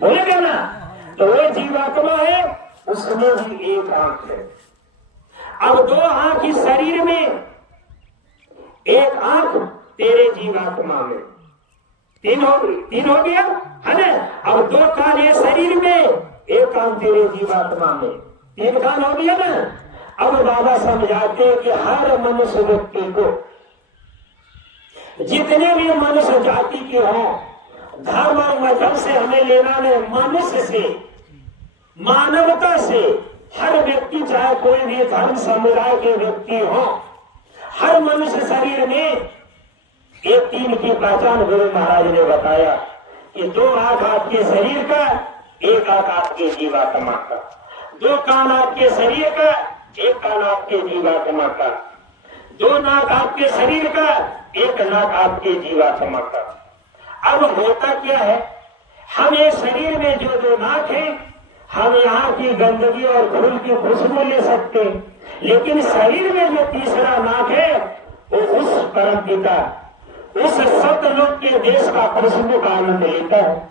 बोलेगा ना। तो वो जीवात्मा है, उसमें भी एक आंख है। अब दो आंख इस शरीर में, एक आंख तेरे जीवात्मा में, तीन हो गया है ना। अब दो कान ये शरीर में, एक कान तेरे जीवात्मा में, तीन कान हो गया ना। अब बाबा समझाते हैं कि हर मनुष्य व्यक्ति को, जितने भी मनुष्य जाति के हों, धर्म और मजहब से हमें लेना नहीं, मनुष्य से, मानवता से, हर व्यक्ति चाहे कोई भी धर्म समुदाय के व्यक्ति हो, हर मनुष्य शरीर में ये तीन की पहचान गुरु महाराज ने बताया कि दो आंख आपके शरीर का, एक आंख आपके जीवात्मा का, दो कान आपके शरीर का, एक कान आपके जीवात्मा का, दो नाक आपके शरीर का, एक नाक आपके जीवात्मा का। अब होता क्या है, हम ये शरीर में जो दो नाक है, हम यहाँ की गंदगी और धूल की खुशबू ले सकते, लेकिन शरीर में जो तीसरा नाक है वो उस परम पिता, उस सत्यलोक के देश का खुशबू का आनंद लेता है।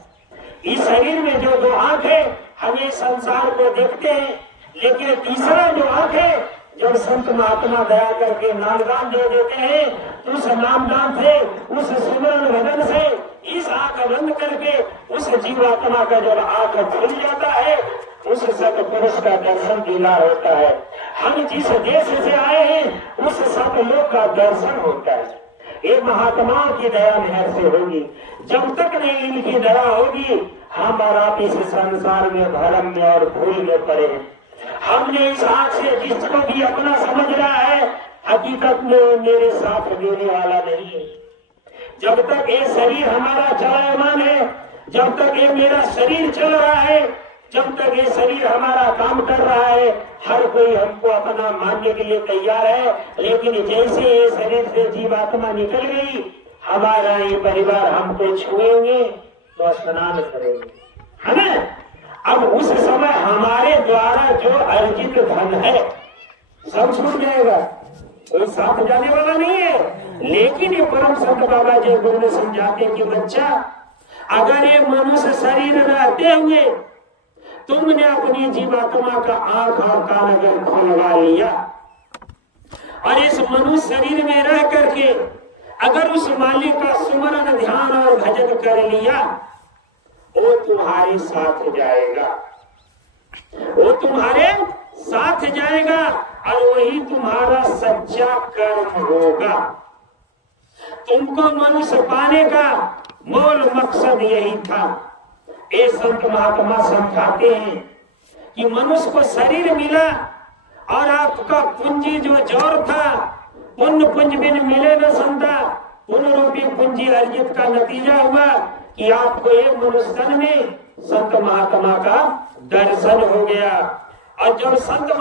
इस शरीर में जो दो आंख है, हम ये संसार को देखते हैं, लेकिन तीसरा जो आंख है, जब संत महात्मा दया करके नामदान दे देते हैं, तो उस नामदान से, उस सुमरन भजन से इस आंख बंद करके उस जीवात्मा का जब आंख खुल जाता है, उस सतपुरुष का दर्शन दीदार होता है। हम जिस देश से आए हैं उस सतलोक का दर्शन होता है। ये महात्माओं की दया मेहर से होगी। जब तक नहीं इनकी दया होगी, हम और आप इस संसार में भरम में और भूल में पड़े हैं। हमने इस आंख से जिसको भी अपना समझ रहा है, हकीकत में मेरे साथ देने वाला नहीं है। जब तक ये शरीर हमारा चलायमान है, जब तक ये मेरा शरीर चल रहा है, जब तक ये शरीर हमारा काम कर रहा है, हर कोई हमको अपना मानने के लिए तैयार है। लेकिन जैसे ये शरीर से जीवात्मा निकल गई, हमारा ये परिवार हमको छुएंगे तो स्नान करेंगे, है ना। अब उस समय हमारे द्वारा जो अर्जित धन है सब छूट जाएगा, कोई साथ जाने वाला नहीं है। लेकिन ये परम संत बाबा जी गुरु ने समझाते कि बच्चा, अगर ये मनुष्य शरीर रहते हुए तुमने अपनी जीवात्मा का आंख और कान अगर खुलवा लिया और इस मनुष्य शरीर में रह करके अगर उस मालिक का सुमरन ध्यान और भजन कर लिया, वो तुम्हारे साथ जाएगा, वो तुम्हारे साथ जाएगा और वही तुम्हारा सच्चा कर्म होगा। तुमको मनुष्य पाने का मूल मकसद यही था। ये संत महात्मा समझाते हैं कि मनुष्य को शरीर मिला और आपका पूंजी जो जोर था, पुण्य पुंज बिन मिले न संता, पुण्य रूपी पूंजी अर्जित का नतीजा हुआ कि आपको एक मनुष्य तन में संत महात्मा का दर्शन हो गया। और जब संत